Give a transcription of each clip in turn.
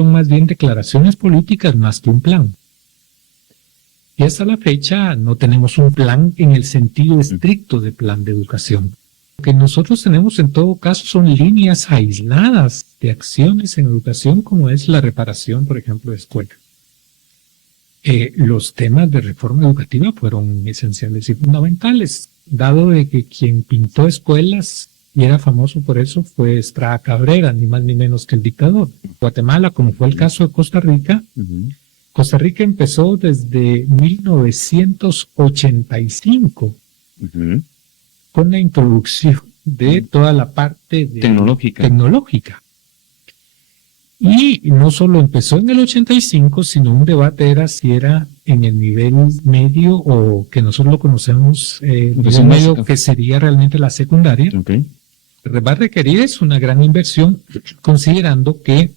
fueron más bien declaraciones políticas más que un plan. Y hasta la fecha no tenemos un plan en el sentido estricto de plan de educación. Lo que nosotros tenemos en todo caso son líneas aisladas de acciones en educación, como es la reparación, por ejemplo, de escuelas. Los temas de reforma educativa fueron esenciales y fundamentales, dado de que quien pintó escuelas y era famoso por eso fue Estrada Cabrera, ni más ni menos que el dictador. Guatemala, como fue el caso de Costa Rica, Costa Rica empezó desde 1985 con la introducción de toda la parte tecnológica. Y no solo empezó en el 85, sino un debate era si era en el nivel medio o que nosotros lo conocemos, nivel medio, que sería realmente la secundaria. Va a requerir es una gran inversión, considerando que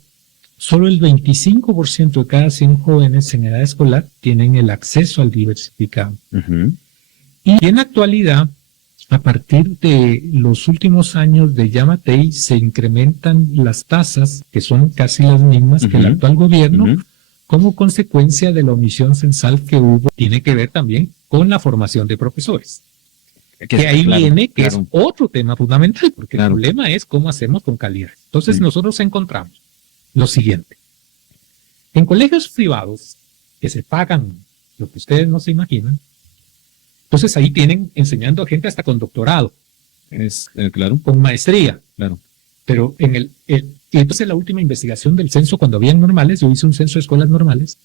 solo el 25% de cada 100 jóvenes en edad escolar tienen el acceso al diversificado. Y en la actualidad, a partir de los últimos años de Yamatei, se incrementan las tasas, que son casi las mismas que el actual gobierno, como consecuencia de la omisión censal que hubo. Tiene que ver también con la formación de profesores. Que ahí viene, que es otro tema fundamental, porque el problema es cómo hacemos con calidad. Entonces nosotros encontramos lo siguiente. En colegios privados, que se pagan lo que ustedes no se imaginan, entonces ahí tienen enseñando a gente hasta con doctorado, con maestría. Pero entonces la última investigación del censo, cuando habían normales, yo hice un censo de escuelas normales,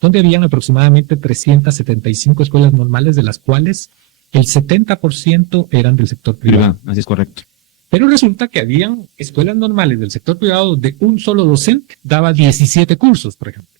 donde habían aproximadamente 375 escuelas normales, de las cuales el 70% eran del sector privado. Así es correcto. Pero resulta que habían escuelas normales del sector privado donde un solo docente daba 17 cursos, por ejemplo.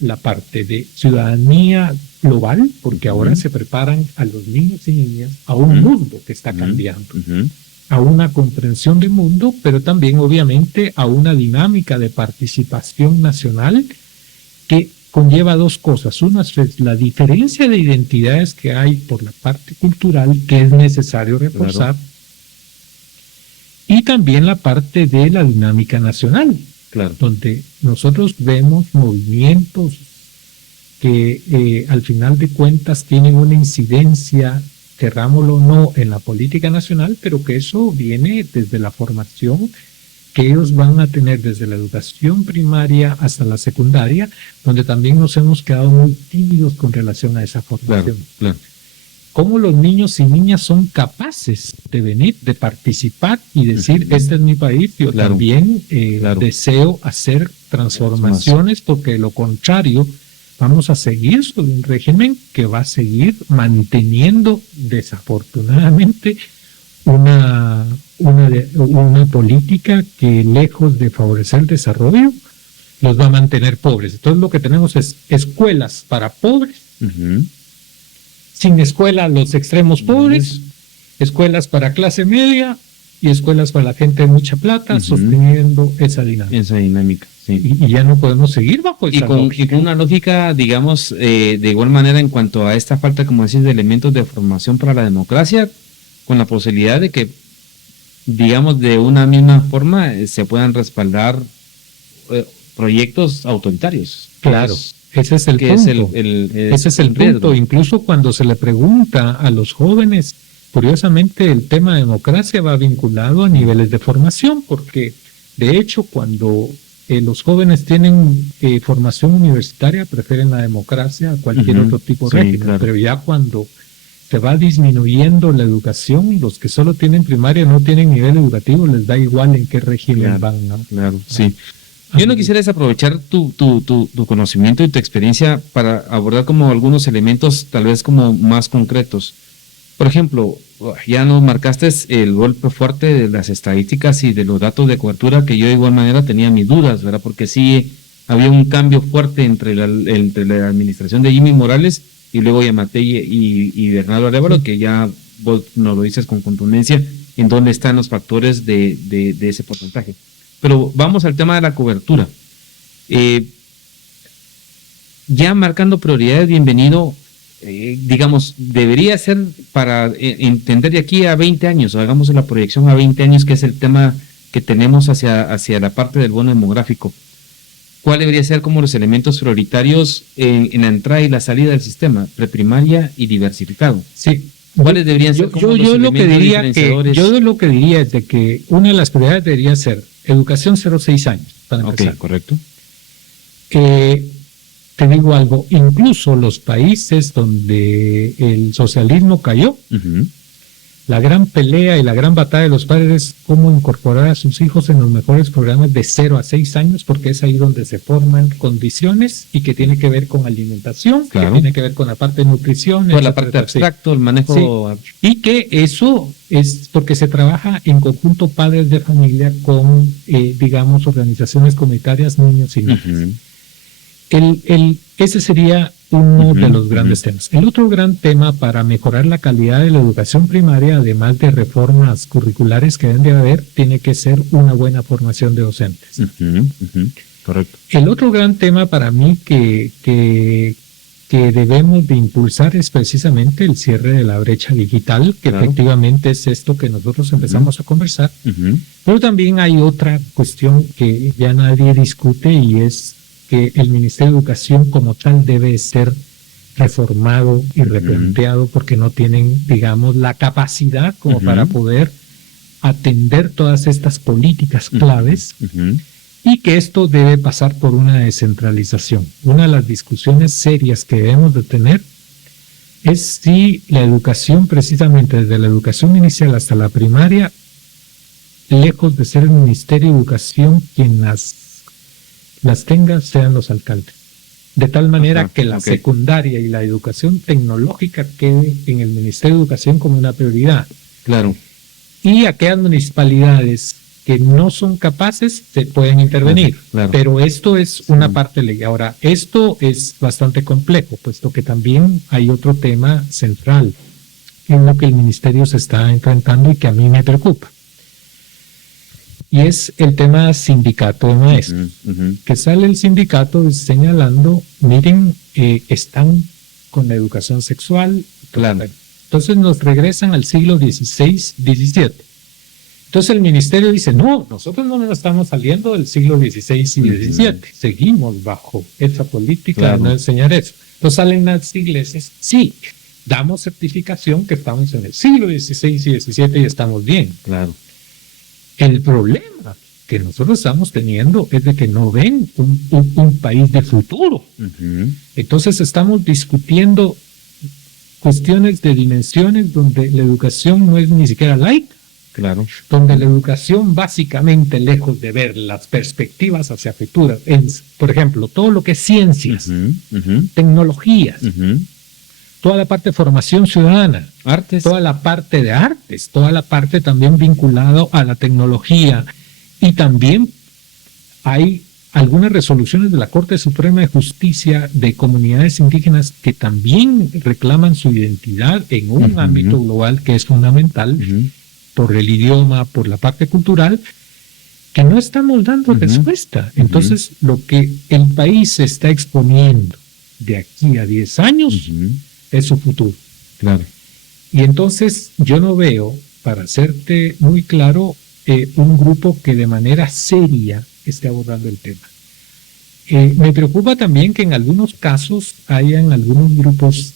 La parte de ciudadanía global, porque ahora se preparan a los niños y niñas a un mundo que está cambiando, a una comprensión del mundo, pero también obviamente a una dinámica de participación nacional que conlleva dos cosas. Una es la diferencia de identidades que hay por la parte cultural, que es necesario reforzar, y también la parte de la dinámica nacional. Donde nosotros vemos movimientos que al final de cuentas tienen una incidencia, querrámoslo o no, en la política nacional, pero que eso viene desde la formación que ellos van a tener desde la educación primaria hasta la secundaria, donde también nos hemos quedado muy tímidos con relación a esa formación. Cómo los niños y niñas son capaces de venir, de participar y decir, este es mi país, yo también deseo hacer transformaciones, porque de lo contrario vamos a seguir sobre un régimen que va a seguir manteniendo desafortunadamente una política que, lejos de favorecer el desarrollo, los va a mantener pobres. Entonces lo que tenemos es escuelas para pobres, sin escuela los extremos pobres, escuelas para clase media y escuelas para la gente de mucha plata, sosteniendo esa dinámica. Y ya no podemos seguir bajo esa lógica. Y con una lógica, digamos, de igual manera en cuanto a esta falta, como decís, de elementos de formación para la democracia, con la posibilidad de que, digamos, de una misma forma se puedan respaldar proyectos autoritarios. Ese es el punto. Ese es el punto. Incluso cuando se le pregunta a los jóvenes, curiosamente el tema de democracia va vinculado a niveles de formación, porque de hecho cuando los jóvenes tienen formación universitaria prefieren la democracia a cualquier otro tipo de régimen, pero ya cuando se va disminuyendo la educación, los que solo tienen primaria no tienen nivel educativo, les da igual en qué régimen van, ¿no? Yo no quisiera desaprovechar tu conocimiento y tu experiencia para abordar como algunos elementos tal vez como más concretos. Por ejemplo, ya nos marcaste el golpe fuerte de las estadísticas y de los datos de cobertura, que yo de igual manera tenía mis dudas, ¿verdad? Porque sí había un cambio fuerte entre la administración de Jimmy Morales y luego Yamatei y Bernardo Arévalo, que ya vos nos lo dices con contundencia, en dónde están los factores de ese porcentaje. Pero vamos al tema de la cobertura. ya marcando prioridades, bienvenido, digamos, debería ser para entender de aquí a 20 años, o hagamos la proyección a 20 años, que es el tema que tenemos hacia la parte del bono demográfico. ¿Cuál debería ser como los elementos prioritarios en la entrada y la salida del sistema, preprimaria y diversificado? Sí. ¿Cuáles deberían ser como los elementos diferenciadores? Yo lo que diría es de que una de las prioridades debería ser educación 0-6 años, para empezar. Ok, correcto. Te digo algo, incluso los países donde el socialismo cayó, la gran pelea y la gran batalla de los padres es cómo incorporar a sus hijos en los mejores programas de 0-6 años, porque es ahí donde se forman condiciones y que tiene que ver con alimentación, claro, que tiene que ver con la parte de nutrición. Con la parte abstracto, el manejo. Sí. Y que eso es porque se trabaja en conjunto padres de familia con, digamos, organizaciones comunitarias, niños y niñas. Ese sería uno de los grandes temas. El otro gran tema para mejorar la calidad de la educación primaria, además de reformas curriculares que deben de haber, tiene que ser una buena formación de docentes. Correcto. El otro gran tema para mí que debemos de impulsar es precisamente el cierre de la brecha digital, que claro, efectivamente es esto que nosotros empezamos a conversar. Pero también hay otra cuestión que ya nadie discute y es que el Ministerio de Educación como tal debe ser reformado y replanteado porque no tienen, digamos, la capacidad como para poder atender todas estas políticas claves y que esto debe pasar por una descentralización. Una de las discusiones serias que debemos de tener es si la educación, precisamente desde la educación inicial hasta la primaria, lejos de ser el Ministerio de Educación quien las tenga, sean los alcaldes. De tal manera que la secundaria y la educación tecnológica quede en el Ministerio de Educación como una prioridad. Claro. Y aquellas municipalidades que no son capaces se pueden intervenir. Claro. Pero esto es una parte legal. Ahora, esto es bastante complejo, puesto que también hay otro tema central, que es lo que el ministerio se está enfrentando y que a mí me preocupa. Y es el tema sindicato de maestros, que sale el sindicato señalando, miren, están con la educación sexual. Claro. Entonces nos regresan al siglo XVI, XVII. Entonces el ministerio dice, no, nosotros no nos estamos saliendo del siglo XVI y XVII, seguimos bajo esa política de no enseñar eso. Entonces salen las iglesias, sí, damos certificación que estamos en el siglo XVI y XVII y estamos bien. Claro. El problema que nosotros estamos teniendo es de que no ven un país de futuro. Entonces estamos discutiendo cuestiones de dimensiones donde la educación no es ni siquiera laica. Claro. Donde la educación básicamente, lejos de ver las perspectivas hacia futuras, por ejemplo, todo lo que es ciencias, tecnologías, toda la parte de formación ciudadana, artes, toda la parte de artes, toda la parte también vinculada a la tecnología. Y también hay algunas resoluciones de la Corte Suprema de Justicia de comunidades indígenas que también reclaman su identidad en un ámbito global que es fundamental por el idioma, por la parte cultural, que no estamos dando respuesta. Entonces, lo que el país se está exponiendo de aquí a 10 años es su futuro. Claro. Y entonces yo no veo, para hacerte muy claro, un grupo que de manera seria esté abordando el tema. Me preocupa también que en algunos casos hayan algunos grupos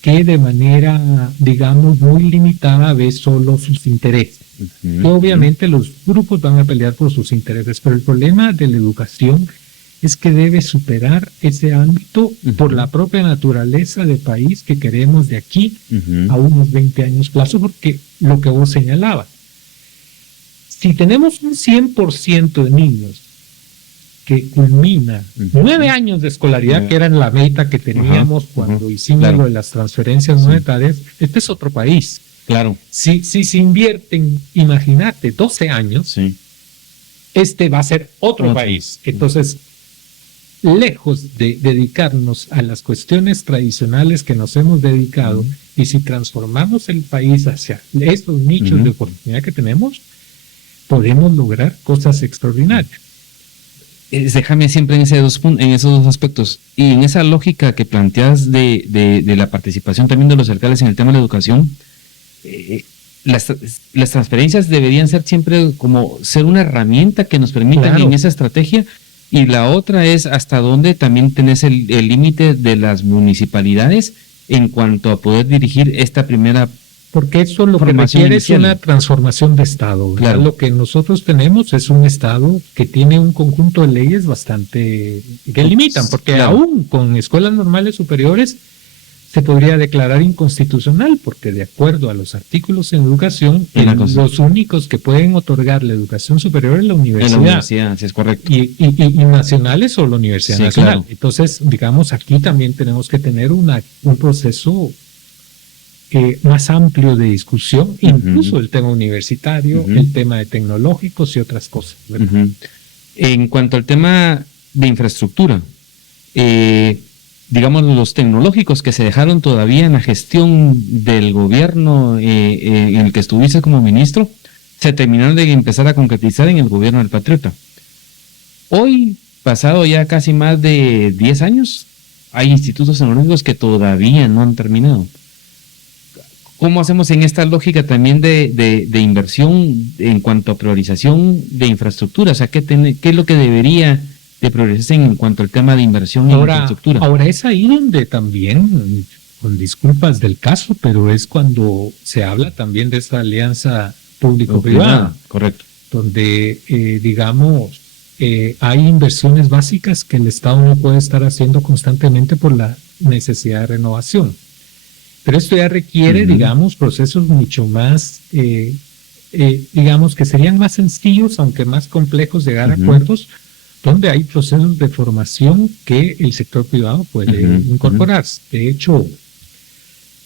que de manera, digamos, muy limitada ve solo sus intereses. Y obviamente los grupos van a pelear por sus intereses, pero el problema de la educación es que debe superar ese ámbito por la propia naturaleza del país que queremos de aquí a unos 20 años plazo, porque lo que vos señalabas, si tenemos un 100% de niños que culmina 9 años de escolaridad, que era la meta que teníamos cuando hicimos lo de las transferencias monetarias, este es otro país. Claro. Si se invierten, imagínate, 12 años, este va a ser otro país. Entonces, lejos de dedicarnos a las cuestiones tradicionales que nos hemos dedicado, y si transformamos el país hacia estos nichos de oportunidad que tenemos, podemos lograr cosas extraordinarias. déjame siempre en en esos dos aspectos. Y en esa lógica que planteas de la participación también de los alcaldes en el tema de la educación, las transferencias deberían ser siempre como ser una herramienta que nos permita en esa estrategia. Y la otra es hasta dónde también tenés el límite de las municipalidades en cuanto a poder dirigir esta primera. Porque eso lo que requiere es una transformación de Estado. Claro. Lo que nosotros tenemos es un Estado que tiene un conjunto de leyes bastante que limitan, porque aún con escuelas normales superiores se podría declarar inconstitucional, porque de acuerdo a los artículos en educación, los únicos que pueden otorgar la educación superior es la universidad. En la universidad, sí, es correcto. Y nacionales o la Universidad Nacional. Claro. Entonces, digamos, aquí también tenemos que tener un proceso más amplio de discusión, incluso el tema universitario, el tema de tecnológicos y otras cosas. En cuanto al tema de infraestructura, digamos, los tecnológicos que se dejaron todavía en la gestión del gobierno en el que estuviste como ministro, se terminaron de empezar a concretizar en el gobierno del Patriota. Hoy, pasado ya casi más de 10 años, hay institutos tecnológicos que todavía no han terminado. ¿Cómo hacemos en esta lógica también de inversión en cuanto a priorización de infraestructura? O sea, ¿qué es lo que debería de priorizarse en cuanto al tema de inversión en infraestructura? Ahora es ahí donde también, con disculpas del caso, pero es cuando se habla también de esta alianza público-privada. Correcto. Donde, digamos, hay inversiones básicas que el Estado no puede estar haciendo constantemente por la necesidad de renovación. Pero esto ya requiere, digamos, procesos mucho más, digamos, que serían más sencillos, aunque más complejos, llegar a acuerdos, donde hay procesos de formación que el sector privado puede incorporarse. De hecho,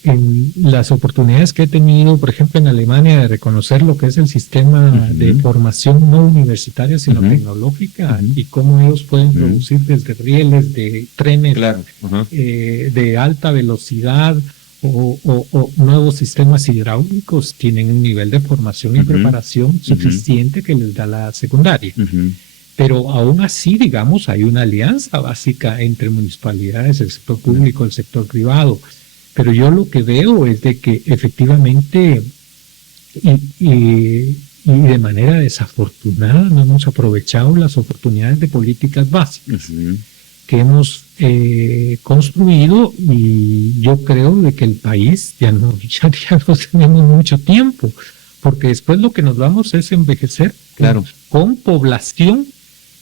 en las oportunidades que he tenido, por ejemplo, en Alemania, de reconocer lo que es el sistema de formación no universitaria, sino tecnológica, y cómo ellos pueden producir desde rieles de trenes de alta velocidad, o nuevos sistemas hidráulicos, tienen un nivel de formación y preparación suficiente que les da la secundaria. Pero aún así, digamos, hay una alianza básica entre municipalidades, el sector público, el sector privado. Pero yo lo que veo es de que efectivamente y de manera desafortunada no hemos aprovechado las oportunidades de políticas básicas que hemos construido, y yo creo de que el país ya no tenemos mucho tiempo, porque después lo que nos vamos es envejecer con población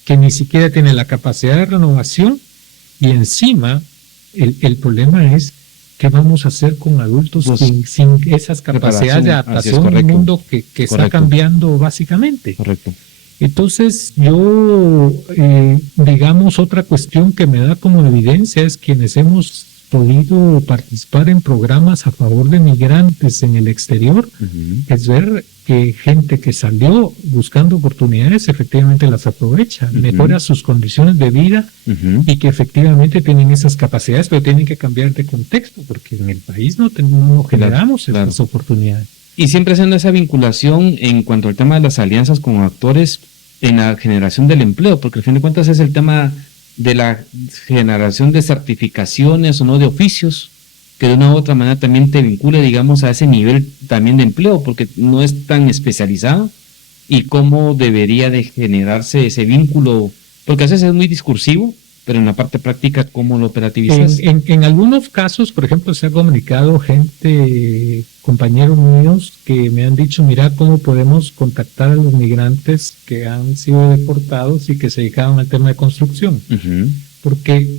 que ni siquiera tiene la capacidad de renovación, y encima el problema es qué vamos a hacer con adultos sin esas capacidades de adaptación a un mundo que está cambiando básicamente. Correcto. Entonces, yo, digamos, otra cuestión que me da como evidencia es quienes hemos podido participar en programas a favor de migrantes en el exterior, es ver que gente que salió buscando oportunidades efectivamente las aprovecha, mejora sus condiciones de vida y que efectivamente tienen esas capacidades, pero tienen que cambiar de contexto, porque en el país no generamos esas oportunidades. Y siempre haciendo esa vinculación en cuanto al tema de las alianzas con actores en la generación del empleo, porque al fin de cuentas es el tema de la generación de certificaciones o no de oficios, que de una u otra manera también te vincule, digamos, a ese nivel también de empleo, porque no es tan especializado, y cómo debería de generarse ese vínculo, porque a veces es muy discursivo, pero en la parte práctica, ¿cómo lo operativizas? En algunos casos, por ejemplo, se ha comunicado gente, compañeros míos, que me han dicho, mira, ¿cómo podemos contactar a los migrantes que han sido deportados y que se dedicaban al tema de construcción? Porque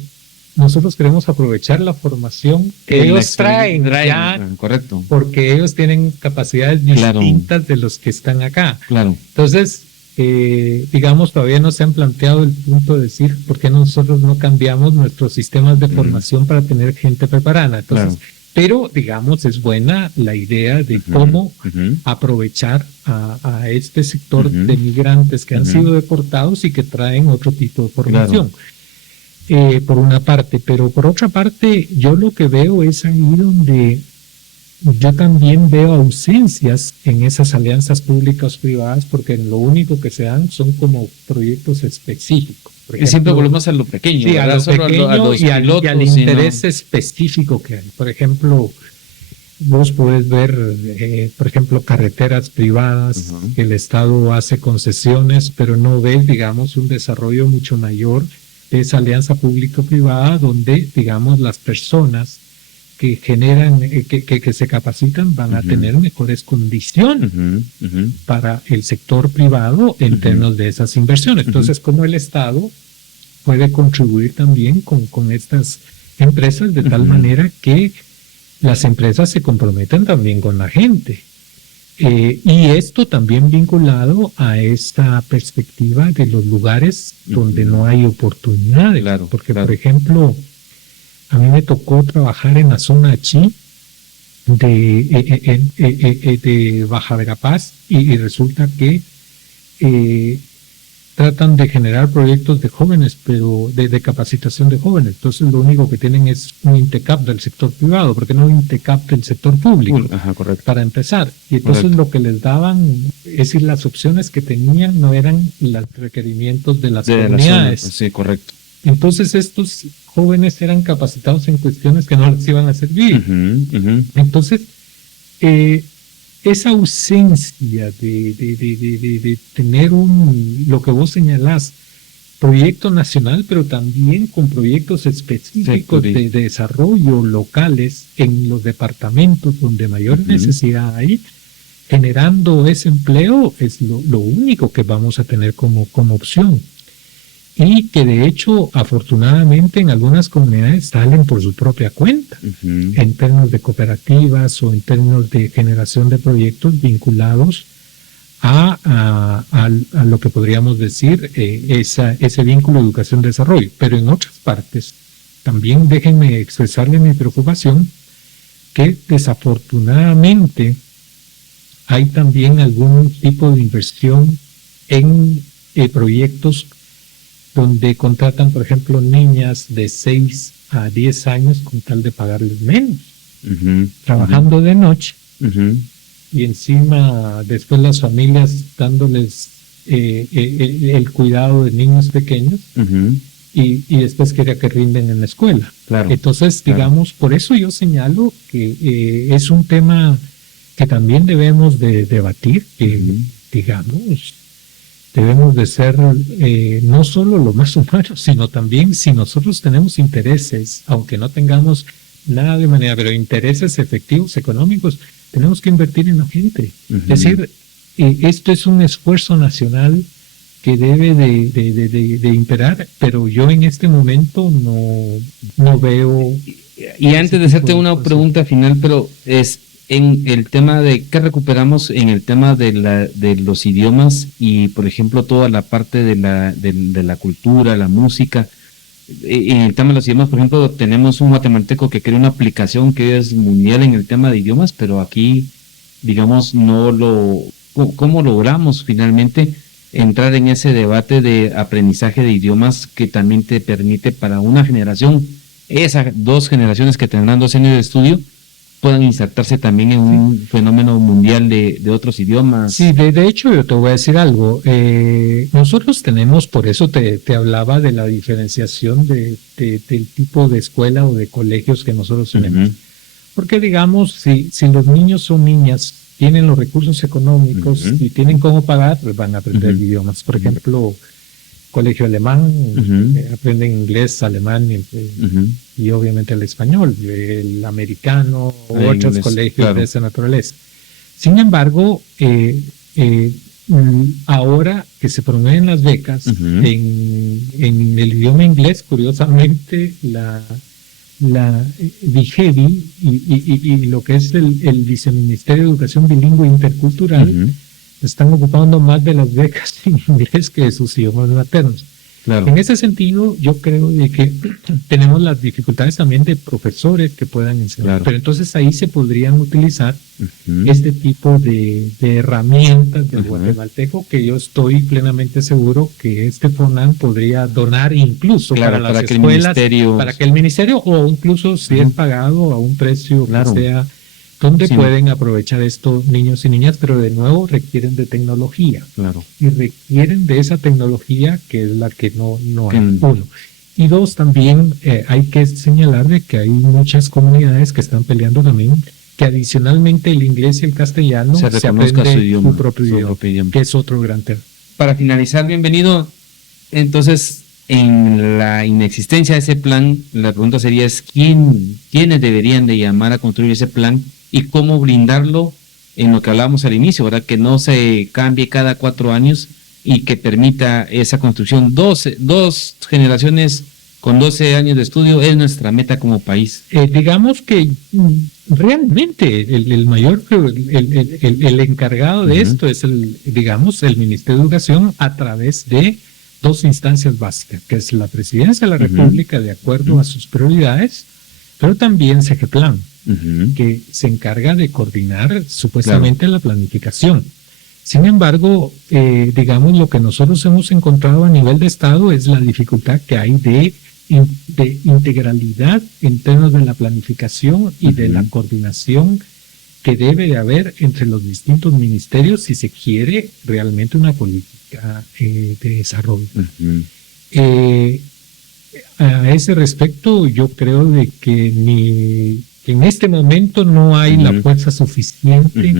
nosotros queremos aprovechar la formación que ellos traen ya, correcto, porque ellos tienen capacidades distintas de los que están acá. Entonces, digamos, todavía no se han planteado el punto de decir por qué nosotros no cambiamos nuestros sistemas de formación para tener gente preparada. Entonces, pero, digamos, es buena la idea de cómo aprovechar a este sector de migrantes que han sido deportados y que traen otro tipo de formación. Por una parte, pero por otra parte, yo lo que veo es ahí donde yo también veo ausencias en esas alianzas públicas privadas, porque lo único que se dan son como proyectos específicos. Y siempre volvemos a lo pequeño, sí, a lo pequeño a los y al interés no específico que hay. Por ejemplo, vos podés ver, por ejemplo, carreteras privadas, que el Estado hace concesiones, pero no ves, digamos, un desarrollo mucho mayor de esa alianza público-privada donde, digamos, las personas que generan, que se capacitan van a tener mejores condiciones para el sector privado en términos de esas inversiones. Entonces, como el Estado puede contribuir también con estas empresas de tal manera que las empresas se comprometen también con la gente. Y esto también vinculado a esta perspectiva de los lugares donde no hay oportunidades. Claro, porque, por ejemplo, a mí me tocó trabajar en la zona Chi de Baja Verapaz y resulta que tratan de generar proyectos de jóvenes, pero de capacitación de jóvenes. Entonces lo único que tienen es un INTECAP del sector privado, porque no un INTECAP del sector público, correcto. para empezar. Y entonces lo que les daban, es decir, las opciones que tenían no eran los requerimientos de las comunidades. Sí, correcto. Entonces estos jóvenes eran capacitados en cuestiones que no les iban a servir. Entonces, esa ausencia de tener lo que vos señalás, proyecto nacional, pero también con proyectos específicos de desarrollo locales en los departamentos donde mayor necesidad hay, generando ese empleo, es lo único que vamos a tener como opción. Y que de hecho, afortunadamente, en algunas comunidades salen por su propia cuenta, en términos de cooperativas o en términos de generación de proyectos vinculados a lo que podríamos decir ese vínculo de educación-desarrollo. Pero en otras partes, también déjenme expresarle mi preocupación que desafortunadamente hay también algún tipo de inversión en proyectos donde contratan, por ejemplo, niñas de 6 a 10 años con tal de pagarles menos, trabajando de noche, y encima después las familias dándoles el cuidado de niños pequeños, y después quería que rinden en la escuela. Claro, entonces, digamos, por eso yo señalo que es un tema que también debemos de debatir, digamos, debemos de ser no solo lo más humanos, sino también si nosotros tenemos intereses, aunque no tengamos nada de manera, pero intereses efectivos, económicos, tenemos que invertir en la gente. Es decir, esto es un esfuerzo nacional que debe de imperar, pero yo en este momento no veo... Y antes de hacerte una pregunta final, pero es... en el tema de qué recuperamos en el tema de los idiomas y, por ejemplo, toda la parte de la cultura, la música. En el tema de los idiomas, por ejemplo, tenemos un guatemalteco que crea una aplicación que es mundial en el tema de idiomas, pero aquí, digamos, ¿cómo logramos finalmente entrar en ese debate de aprendizaje de idiomas que también te permite para una generación, esas 2 generaciones que tendrán 2 años de estudio, puedan insertarse también en un fenómeno mundial de otros idiomas? Sí, de hecho yo te voy a decir algo. Nosotros tenemos, por eso te hablaba de la diferenciación del tipo de escuela o de colegios que nosotros tenemos. Porque digamos, si los niños o niñas tienen los recursos económicos y tienen cómo pagar, pues van a aprender idiomas. Por ejemplo, colegio alemán, aprenden inglés, alemán y obviamente el español, el americano u otros colegios de esa naturaleza. Sin embargo, ahora que se promueven las becas en el idioma inglés, curiosamente la VIGEBI y lo que es el Viceministerio de Educación Bilingüe Intercultural están ocupando más de las becas en inglés que de sus idiomas maternos. Claro. En ese sentido, yo creo de que tenemos las dificultades también de profesores que puedan enseñar. Claro. Pero entonces ahí se podrían utilizar este tipo de herramientas del guatemalteco que yo estoy plenamente seguro que este FONAN podría donar incluso para las escuelas, para que el ministerio o incluso si es pagado a un precio que sea donde pueden aprovechar estos niños y niñas, pero de nuevo requieren de tecnología. Claro. Y requieren de esa tecnología que es la que no hay. Uno. Y dos, también hay que señalar de que hay muchas comunidades que están peleando también que adicionalmente el inglés y el castellano se aprende su propio idioma, que es otro gran tema. Para finalizar, bienvenido. Entonces, en la inexistencia de ese plan, la pregunta sería ¿quiénes deberían de llamar a construir ese plan y cómo blindarlo en lo que hablábamos al inicio, ¿verdad? Que no se cambie cada 4 años y que permita esa construcción. Dos generaciones con 12 años de estudio es nuestra meta como país. Digamos que realmente el mayor, el encargado de esto es el Ministerio de Educación a través de 2 instancias básicas, que es la Presidencia de la República de acuerdo a sus prioridades, pero también CEGEPLAN, que se encarga de coordinar supuestamente la planificación. Sin embargo, digamos, lo que nosotros hemos encontrado a nivel de Estado es la dificultad que hay de integralidad en términos de la planificación y de la coordinación que debe de haber entre los distintos ministerios si se quiere realmente una política de desarrollo. A ese respecto, yo creo de que en este momento no hay la fuerza suficiente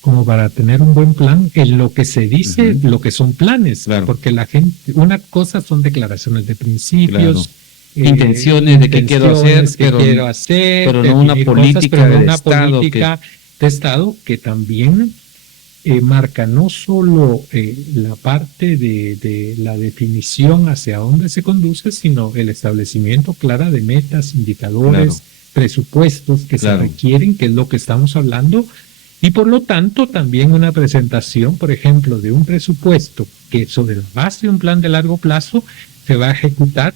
como para tener un buen plan en lo que se dice, lo que son planes, porque la gente, una cosa son declaraciones de principios, intenciones de qué quiero hacer, pero no una política de Estado que también marca no solo la parte de la definición hacia dónde se conduce, sino el establecimiento clara de metas, indicadores, presupuestos que se requieren, que es lo que estamos hablando. Y por lo tanto, también una presentación, por ejemplo, de un presupuesto que sobre la base de un plan de largo plazo se va a ejecutar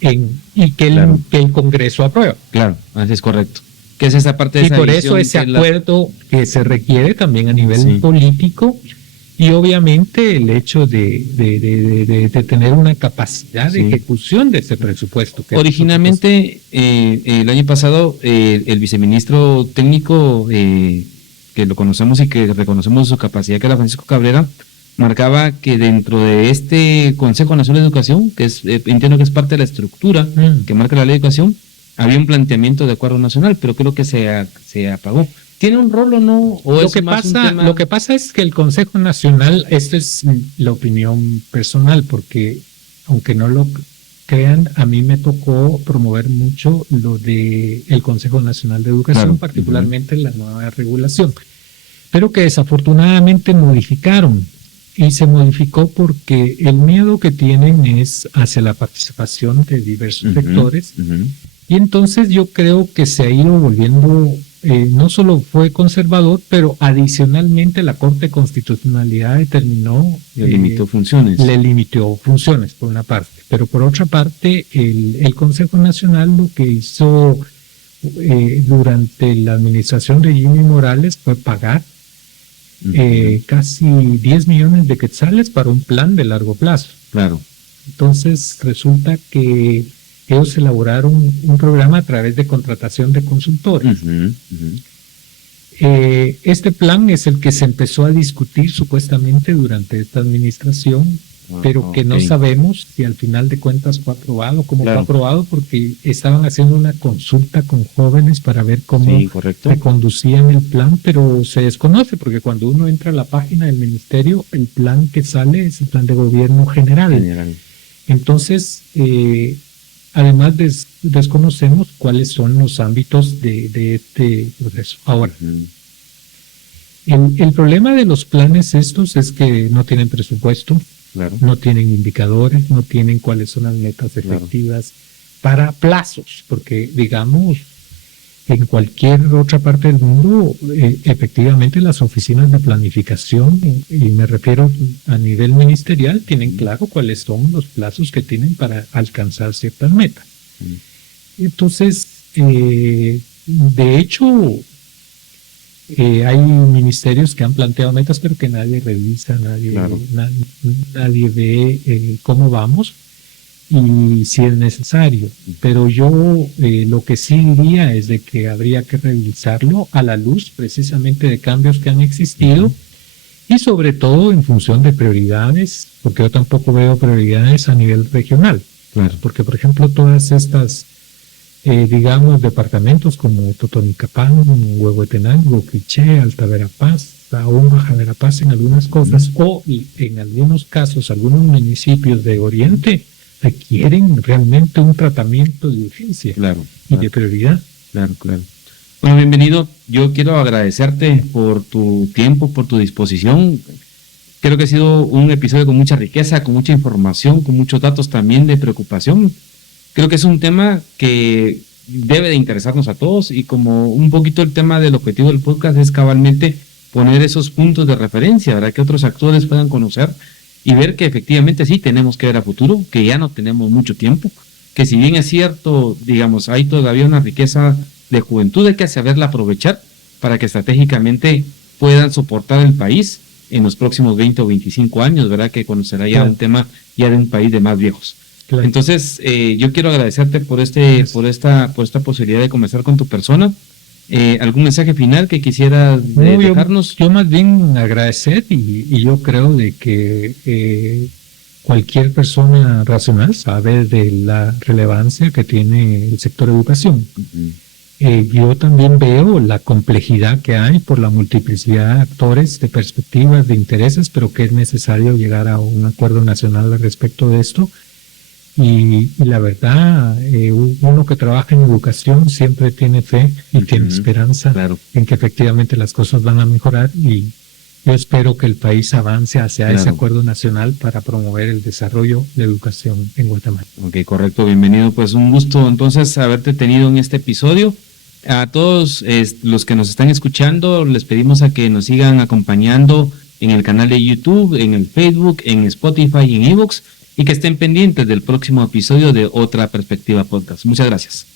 y que el Congreso aprueba. Claro, así es correcto. Que es esa parte de esa por eso ese acuerdo que se requiere también a nivel político y obviamente el hecho de tener una capacidad de ejecución de ese presupuesto. Que originalmente, el año pasado, el viceministro técnico que lo conocemos y que reconocemos su capacidad, que era Francisco Cabrera, marcaba que dentro de este Consejo Nacional de Educación, que entiendo que es parte de la estructura que marca la ley de educación, había un planteamiento de acuerdo nacional, pero creo que se apagó. ¿Tiene un rol o no? Lo que pasa es que el Consejo Nacional, esta es la opinión personal, porque aunque no lo crean, a mí me tocó promover mucho lo de el Consejo Nacional de Educación, particularmente la nueva regulación, pero que desafortunadamente modificaron. Y se modificó porque el miedo que tienen es hacia la participación de diversos sectores. Y entonces yo creo que se ha ido volviendo, no solo fue conservador, pero adicionalmente la Corte de Constitucionalidad determinó... Le limitó funciones. Le limitó funciones, por una parte. Pero por otra parte, el Consejo Nacional lo que hizo durante la administración de Jimmy Morales fue pagar casi 10 millones de quetzales para un plan de largo plazo. Claro. Entonces resulta que ellos elaboraron un programa a través de contratación de consultores. Este plan es el que se empezó a discutir supuestamente durante esta administración, pero que no sabemos si al final de cuentas fue aprobado, cómo fue aprobado, porque estaban haciendo una consulta con jóvenes para ver cómo se conducían el plan, pero se desconoce, porque cuando uno entra a la página del ministerio, el plan que sale es el plan de gobierno general. Entonces, además desconocemos cuáles son los ámbitos de este proceso. Ahora, el problema de los planes estos es que no tienen presupuesto, no tienen indicadores, no tienen cuáles son las metas efectivas para plazos, porque digamos, en cualquier otra parte del mundo, efectivamente las oficinas de planificación, y me refiero a nivel ministerial, tienen claro cuáles son los plazos que tienen para alcanzar ciertas metas. Entonces, de hecho, hay ministerios que han planteado metas, pero que nadie revisa, nadie ve cómo vamos. y si es necesario. Pero yo lo que sí diría es de que habría que revisarlo a la luz precisamente de cambios que han existido y sobre todo en función de prioridades, porque yo tampoco veo prioridades a nivel regional. Claro. Porque, por ejemplo, todas estas, digamos, departamentos como Totonicapán, Huehuetenango, Quiché, Alta Verapaz, aún Baja Verapaz en algunas cosas, o en algunos casos, algunos municipios de Oriente requieren realmente un tratamiento de urgencia y de prioridad. Claro. Bueno, bienvenido. Yo quiero agradecerte por tu tiempo, por tu disposición. Creo que ha sido un episodio con mucha riqueza, con mucha información, con muchos datos también de preocupación. Creo que es un tema que debe de interesarnos a todos y como un poquito el tema del objetivo del podcast es cabalmente poner esos puntos de referencia, ¿verdad? Que otros actores puedan conocer y ver que efectivamente sí tenemos que ver a futuro, que ya no tenemos mucho tiempo, que si bien es cierto, digamos, hay todavía una riqueza de juventud, hay que saberla aprovechar para que estratégicamente puedan soportar el país en los próximos 20 o 25 años, ¿verdad? Que conocerá ya un tema ya de un país de más viejos. Claro. Entonces, yo quiero agradecerte por esta posibilidad de conversar con tu persona. ¿Algún mensaje final que quisieras dejarnos? Yo más bien agradecer y yo creo de que cualquier persona racional sabe de la relevancia que tiene el sector educación. Yo también veo la complejidad que hay por la multiplicidad de actores, de perspectivas, de intereses, pero que es necesario llegar a un acuerdo nacional al respecto de esto. Y la verdad, uno que trabaja en educación siempre tiene fe y tiene esperanza en que efectivamente las cosas van a mejorar y yo espero que el país avance hacia ese acuerdo nacional para promover el desarrollo de educación en Guatemala. Ok, correcto, bienvenido. Pues un gusto entonces haberte tenido en este episodio. A todos los que nos están escuchando, les pedimos a que nos sigan acompañando en el canal de YouTube, en el Facebook, en Spotify y en iVoox, y que estén pendientes del próximo episodio de Otra Perspectiva Podcast. Muchas gracias.